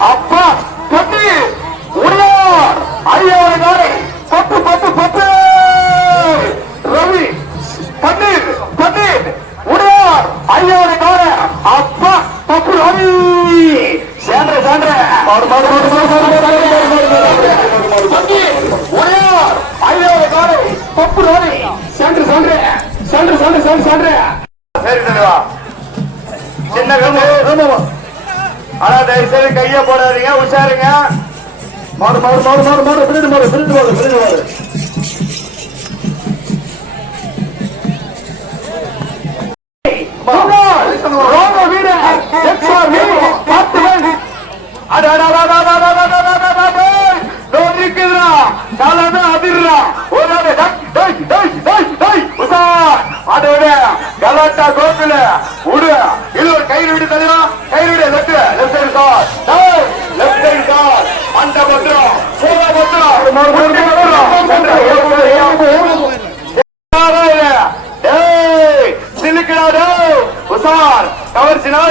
அப்பா ஆனா தயவு செய்து போடாதீங்க உஷாருங்க. மாறு மாறு மாறு மாறு மாறு பிரிண்டு மாறு பிரிண்டு மாறு பிரிண்டு மாறு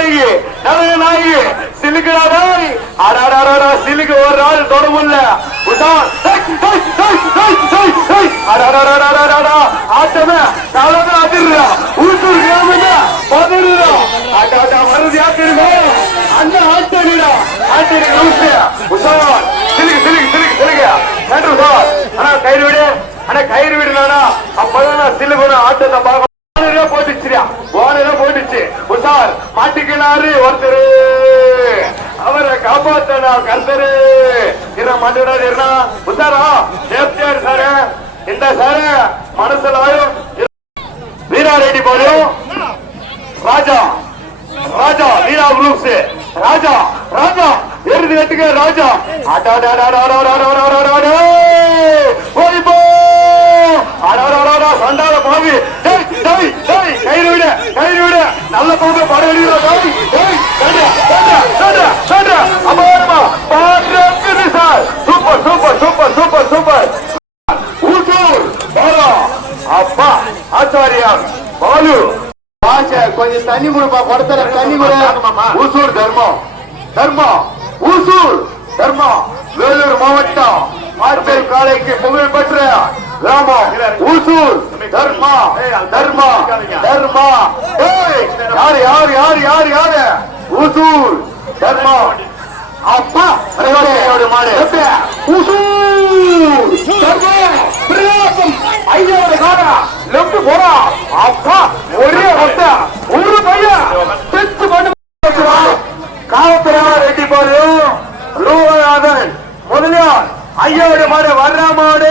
நாயகி நல்ல நாயகி? சிலுக்குடா நாய் அடாடாடா சிலுக்கு ஒரு நாள் தொடமுல்ல. அடாடாடாடாடா ஆட்டமே நாளமே அதிர்றா. ஊட்டூர் கிராமமே பதிர்றா. ஆட்டாட்டா வருது யாத்திருக்கோ அந்த ஆட்டடிடா ஆட்டடி நூசிய உசாவான் சிலுக்கு சிலுக்கு சிலுக்கு சிலுக்கு. நன்றி உசாவான் ஆனா கயிறு விடு. ஆனா கயிறு விடுனானா அப்பதான் நான் சிலுக்கு ஆட்டத்தை பார்க்க யாரு ஒருத்தரு அவரை காப்பாத்தனா கர்த்தரு இற மண்ணிடம் இருந்தா உத்தாரம் சேப்டியார் சார இந்த சார மனசுலாயும் வீராரெட்டி போலும் ராஜா ராஜா வீரா குரூப்ஸ் ராஜா ராஜா இறுதி வெட்டுக்க ராஜா சண்டால பாவி கயிறு விட கயிறு விட நல்ல பாம்பு தண்ணி கொடுப்பா படத்துல தண்ணி கொடு ஊசூர் தர்மம். தர்மம். ஊசூர் தர்மம். வேலூர் மாவட்டம். ஆற்றல் காலைக்கு புகழ் பெற்ற கிராமம். ஊசூர் தர்மா தர்மா தர்மா யார் யார் யார் யார் யாரு? ஊசூர் தர்மா அப்பா மாடு. ஊசூர் தர்மா பிரயாசம் ஐயாவோட காரா லெப்ட் போறா அப்பா ஒரே ஒத்த ஒரு பையன். டெஸ்ட் பண்ணி காவல்துறையா ரெட்டி பாரு லூகநாதன் முதலியார் ஐயாவோட மாடு வர்ற மாடு.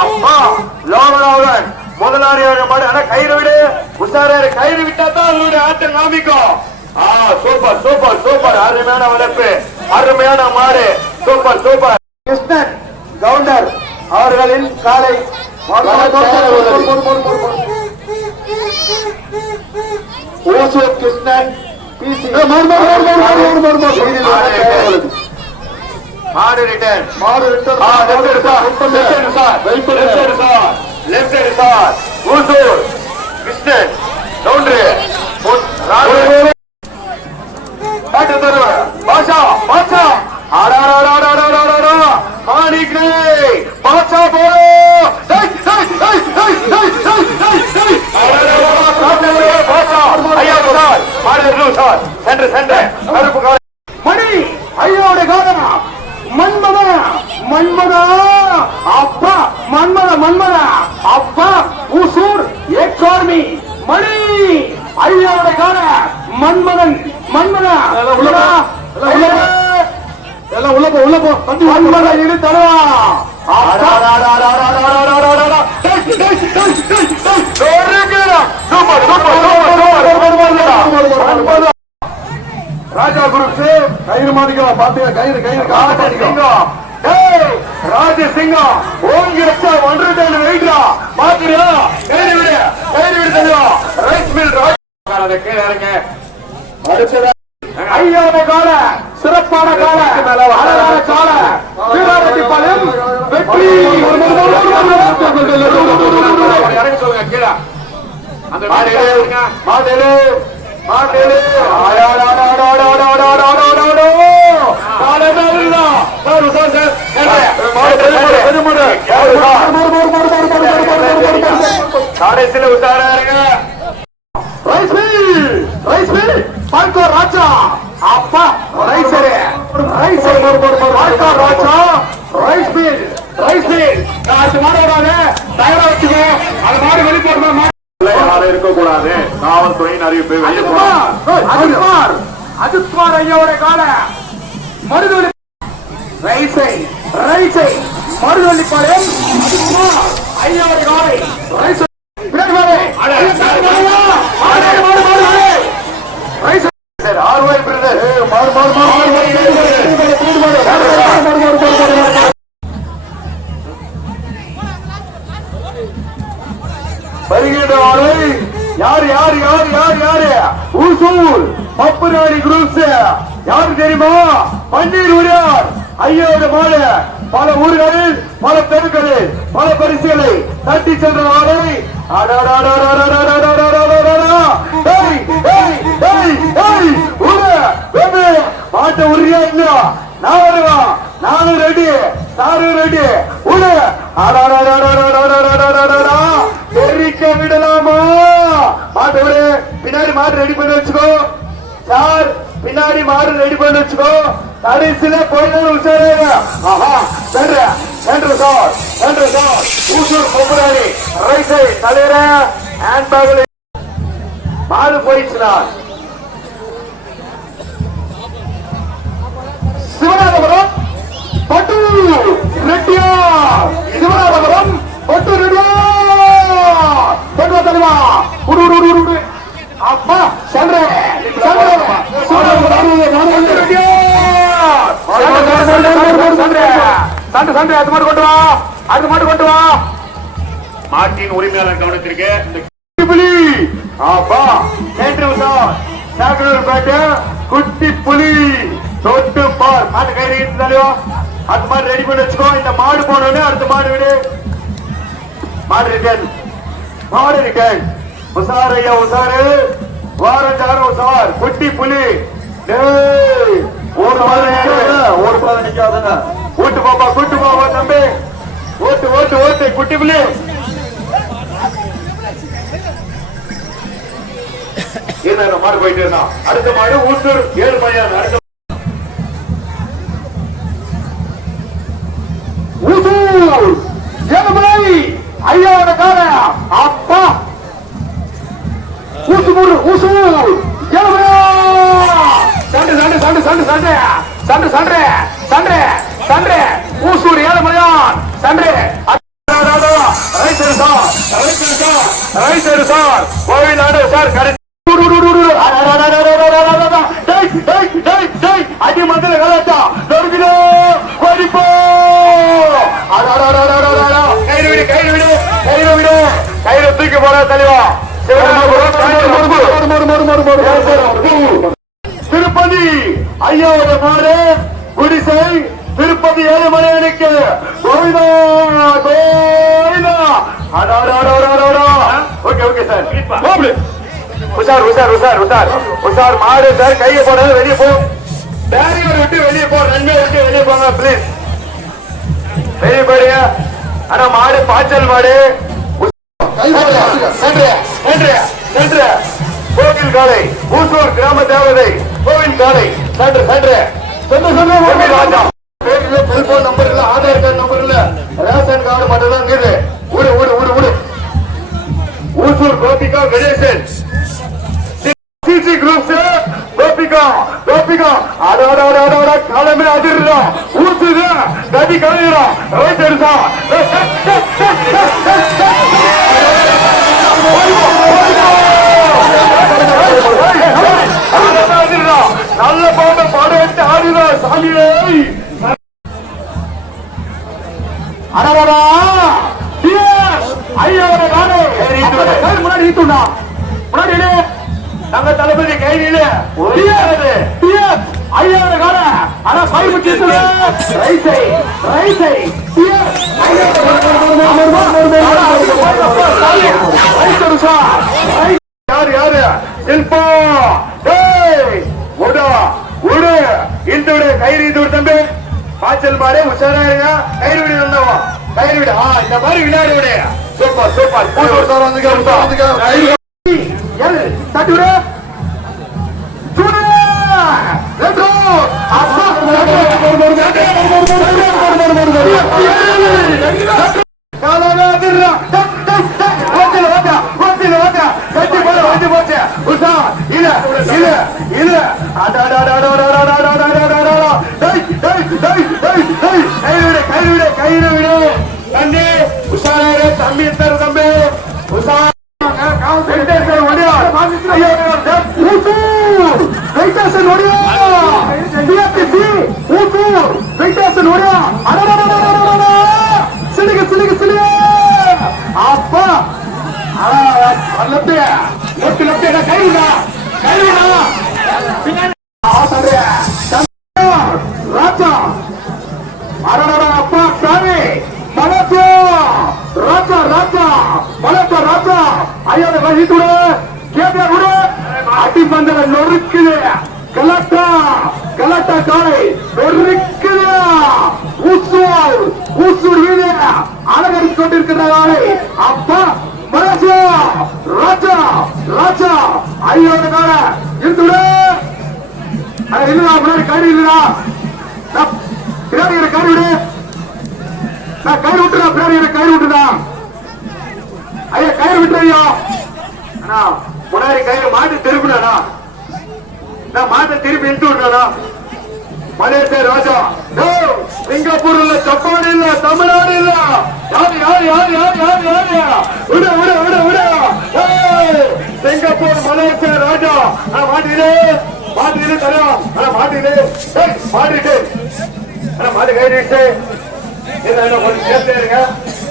அப்பா லோகநாதன் முதலாளியோட மாடு. ஆனா கயிறு விடு. உஷாராரு கயிறு விட்டா தான் அவருடைய ஆட்டம் காமிக்கும் சூப்பர் சூப்பர் சூப்பர். அருமையான வளர்ப்பு. அருமையான மாடு. Super super. கிருஷ்ணன் கவுண்டர் அவர்களின் காலை ஓசூர் கிருஷ்ணன் மாடு ரிட்டர்ன் மாடு return left hand sir Hosur Krishnan. Gounder. சென்று சென்று கருப்பு காலை மணி ஐயோட காரணா மன்மதா மன்மதா அப்பா மன்மத மன்மதா அப்பா உசூர் எக்ஸார்மி மணி ஐயோட கார மன்மதன் மன்மதா உள்ளதா எல்லாம் உள்ள போ உள்ள போ தம்பி மன்மத இடு தடவா ராஜா குரூப்ஸ் கயிறு மாடிக்கலாம் பாத்துக்க கயிறு கயிறு காட்டிக்கலாம் ராஜசிங்கம் ஓங்கி வச்சா ஒன்றரை டன் வெயிட்ரா பாத்துறியா? கயிறு விடு கயிறு விடு தெரியும் ரைஸ் மில் ராஜா. கீழே இறங்க. அடுத்ததா? ஐயாத கால சிறப்பான கால. அழகான கால. வீராரெட்டிப்பாளையம் வெற்றி. இறங்க சொல்லுங்க கீழே. அந்த மாடு மாடு கடைசியில உத்தாராருங்க rice mill rice mill Palko Raja அப்பா rice rice Palko Raja rice mill rice mill காசு மாடவாங்க துறையின் அறிவிப்பை அதுமார் அதுமார் ஐயாவோட கால மருதொலி ரைசை ரைசை மருதொலிப்பாளையம் அதுமார் ஐயாவோட காலை ரைசை வருகின்ற ஆளை யாரு யாரு யாரு யார் யார்? ஊசூர் பப்பு ராணி குரூப்ஸ். யாரு தெரியுமா? பன்னீர் உரியார் ஐயோட மாலை. பல ஊர்களில் பல தெருக்களில் பல பரிசுகளை தட்டி சென்ற ஆளை மாட்ட உரியா இல்லையா? நான் வருவான் நானும் ரெடி சாரும் ரெடி. உடு தெரிக்க விடலாமா? மாட்டோட. பின்னாடி மாடு ரெடி பண்ணி வச்சுக்கோ. சார் பின்னாடி மாடு ரெடி பண்ணி வச்சுக்கோ. கடைசியில போயிட்டு உஷாரு. ஆஹா சென்று சார் சென்று sir. Hosur Komburani right side hand பேக்ல மாடு போயிடுச்சுனா சிவநாதபுரம் பட்டு ரெட்டியா சிவநாதபுரம் பட்டு ரெட்டியா பட்டு தலைவா உடு உடு உடு உடு. அப்பா சொல்றேன் சொல்றேன் சண்டை சண்டை அது மட்டும் கொண்டு வா. அது மட்டும் கொண்டு வா. மாட்டின் உரிமையாளர் கவனத்திற்கு புலி. அப்பா நேற்று சார் சாகரூர் பேட்டை குட்டி புலி. தொட்டு பார். மாட்டு கயிறு இருந்தாலையோ அது மாதிரி ரெடி பண்ணி வச்சுக்கோ. இந்த மாடு போனோடனே அடுத்த மாடு விடு. மாடு இருக்கேன் மாடு இருக்கேன் உசார் ஐயா உசாரு வாரஞ்சாரம் உசார் குட்டி புலி. டேய், ஒரு பாதை ஒரு பாதை நிக்காதங்க. ஓட்டு பாப்பா கூட்டு பாப்பா தம்பி. ஓட்டு ஓட்டு ஓட்டு. குட்டி புலி. என்ன மாடு போயிட்டு இருந்தான் அடுத்த மாடு ஊட்டூர் ஏழு பையன் அடுத்த சார் கடைசி அடிமந்திர கலாச்சா தொடங்கினோ கொடிப்போ கைது விடு கைது விடு கைது விடு கையில தூக்கி போற தலைவா திருப்பதி ஐயாவது மாறு குடிசை திருப்பதி ஏழுமலையனுக்கு கோவிதா கோவிதா ஓகே ஓகே சார் உஷார் உஷார் உஷார் உஷார். உஷார் மாடு சார் கையை போடாத வெளியே போ. பேரியர் விட்டு வெளியே போ ரன்வே விட்டு வெளியே போங்க ப்ளீஸ் வெளியே போறீங்க ஆனா மாடு பாய்ச்சல் மாடு. கோவில் காலை ஊசூர் கிராம தேவதை. கோவில் காலை. சென்று சென்று ராஜா. பேர்ல செல்போன் நம்பர் இல்ல ஆதார் கார்டு நம்பர் இல்ல. ரேஷன் கார்டு மட்டும் தான் இருக்குது. விடு விடு விடு விடு ஊசூர் கோபிகா கணேசன். அடிக்கும் அதோட அதோட களமே அதிர்றோம் ஊத்துது நதி கலையிறோம் ரைட் எடுத்தோம் நல்ல பாடம் பாட விட்டு ஆடுகிறோம் சாமியே. அடவரா ஐயா முன்னாடி முன்னாடி தங்க தளபதி கைதியில ஒளியாது ஐயாவது கால. ஆனா பயிர் முக்கியத்துல ரைசை ரைசை யாரு யாரு? சில்பா. ஓடா ஓடு இந்தோட கயிறு இந்த ஒரு தம்பி. பாய்ச்சல் மாறே உஷாராயிருங்க கயிறு விடு வந்தவா கயிறு விடு. ஆ இந்த மாதிரி விளையாடு விடு. Super super. கூட்டு வந்து சார் வந்துக்க வந்துக்க Satu dia. Junior. Let's go. Asak. Asak. Left left left கைவிடா கைவிடா ராஜா ராஜா ஐயோட மேல இருந்துடா இல்லடா முன்னாடி கறி இல்லடா பின்னாடி எனக்கு விடு. நான் கயிறு விட்டுடா பின்னாடி எனக்கு கயிறு விட்டுடா. ஐயா கயிறு விட்டுறியா அண்ணா முன்னாடி கயிறு மாட்டு திருப்பினாடா. நான் மாட்டை திருப்பி இழுத்து விட்டாடா மலேசிய ராஜா. சிங்கப்பூர் இல்ல ஜப்பான் இல்ல தமிழ்நாடு இல்ல. யாரு யாரு யாரு யாரு யாரு யாரு விட விட விட விட. Singapore Malaysia Raja. மாட்டிலே மாட்டிலே தலைவா மாட்டிலே மாட்டிட்டு மாடு கை என்ன கொஞ்சம் சேர்த்து இருங்க.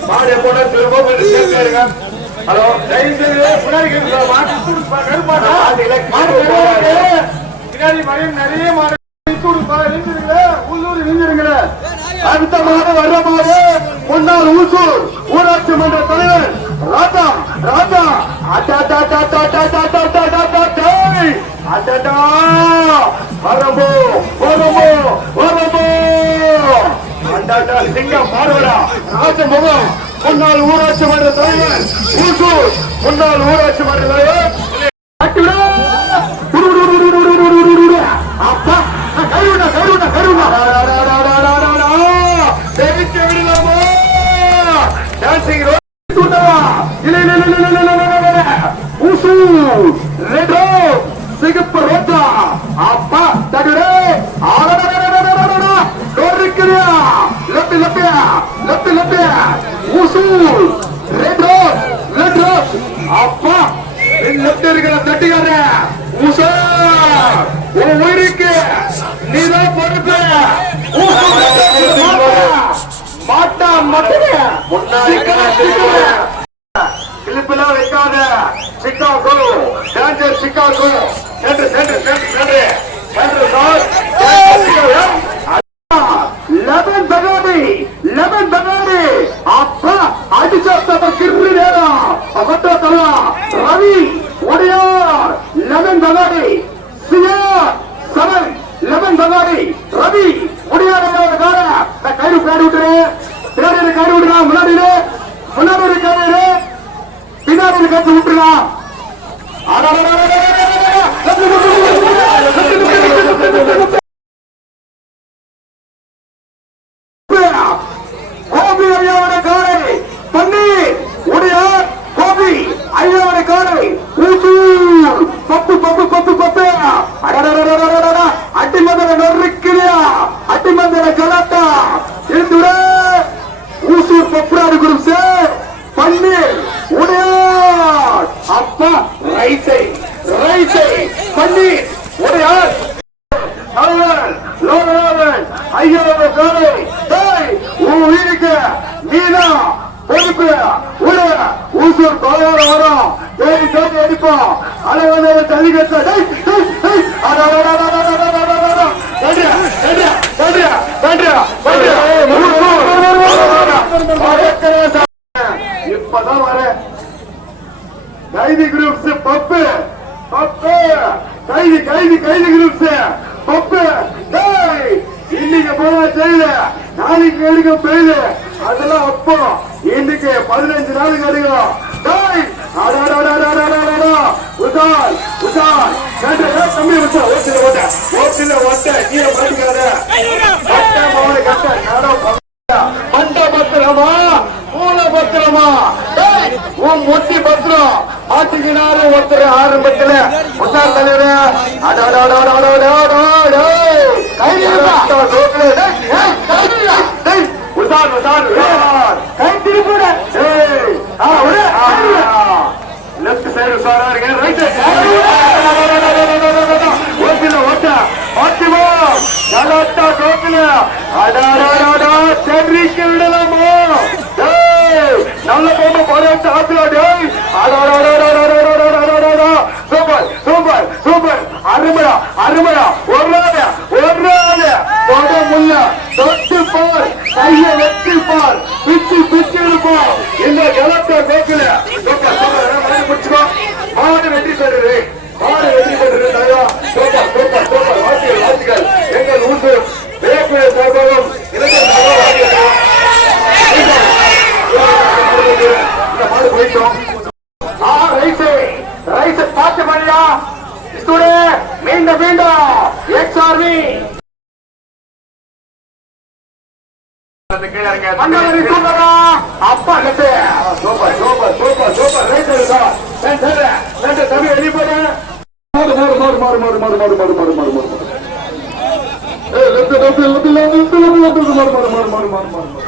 மாடு எப்போட திரும்ப கொஞ்சம் சேர்த்து இருங்க. ஹலோ பின்னாடி நிறைய மாடு உள்ளூர் பல இளைஞர்களே உள்ளூர் இளைஞர்களே அடுத்த மாதம் வர்ற மாதம் முன்னாள் ஊசூர் ஊராட்சி மன்ற தலைவர் ராஜா ராஜா வரம்போ வரம்போ வரம்போ சிங்கம் மாறுவடா ராஜமுகம் முன்னாள் ஊராட்சி மன்ற தலைவர் ஊசூர் முன்னாள் ஊராட்சி மன்ற தலைவர் முன்னாடி ஆமா அளவனவர் தள்ளி கட்டை ஓட்டில ஓட்ட, ஓட்டில ஓட்ட, கீழே மாட்டிக்காத. கட்ட, மவனை கட்ட, நாடா மண்ட பத்திரமா மூல பத்திரமா உன் முட்டி பத்திரம். மாட்டிக்கினாரு ஒருத்தர் ஆரம்பத்துல. தலைவர். உசார் உசார் கை திருப்பூட லெப்ட் சைடு உசாரா இருங்க ரைட் ஓட்டில ஓட்ட ஓட்டிவோ கலாட்டா டோக்கில அடாடாடா தென்றிக்கு விடலாமோ நல்ல பொண்ணு போராட்ட ஆத்துல டேய் அடாடாடாடாடாடாடாடாடாடா சூப்பர் சூப்பர் சூப்பர் அருமடா அருமடா ஒரு நாள் ஒரு தொட முல்ல தொட்டு பார் கைய வெட்டி பார் பிச்சு பிச்சு எடுப்போம் இந்த கலாட்டா டோக்கில சூப்பர் சூப்பர் மணி மாடு வெற்றி பெறுது மாடு வெற்றி பெறுது தலைவா சூப்பர் சூப்பர் சூப்பர் வாழ்த்துக்கள் வாழ்த்துக்கள் எங்கள் ஊசு வேப்பிலை சார்பாகவும் இளைஞர் சார்பாகவும் வாழ்த்துக்கள். இந்த மாடு போயிட்டோம் ஆ ரைஸ் ரைஸ் பார்த்து பண்ணியா ஸ்டூடே மீண்டும் மீண்டும் எக்ஸ் ஆர்மி மண்டலரி சூப்பரா அப்பா கட்டு super super super super right இருக்கா ரெண்டு தம்பி வெளியே போடு மாறு மாறு மாறு மாறு மாறு மாறு மாறு மாறு மாறு மாறு மாறு ஏய் left left left left left left மாறு மாறு மாறு மாறு மாறு மாறு மாறு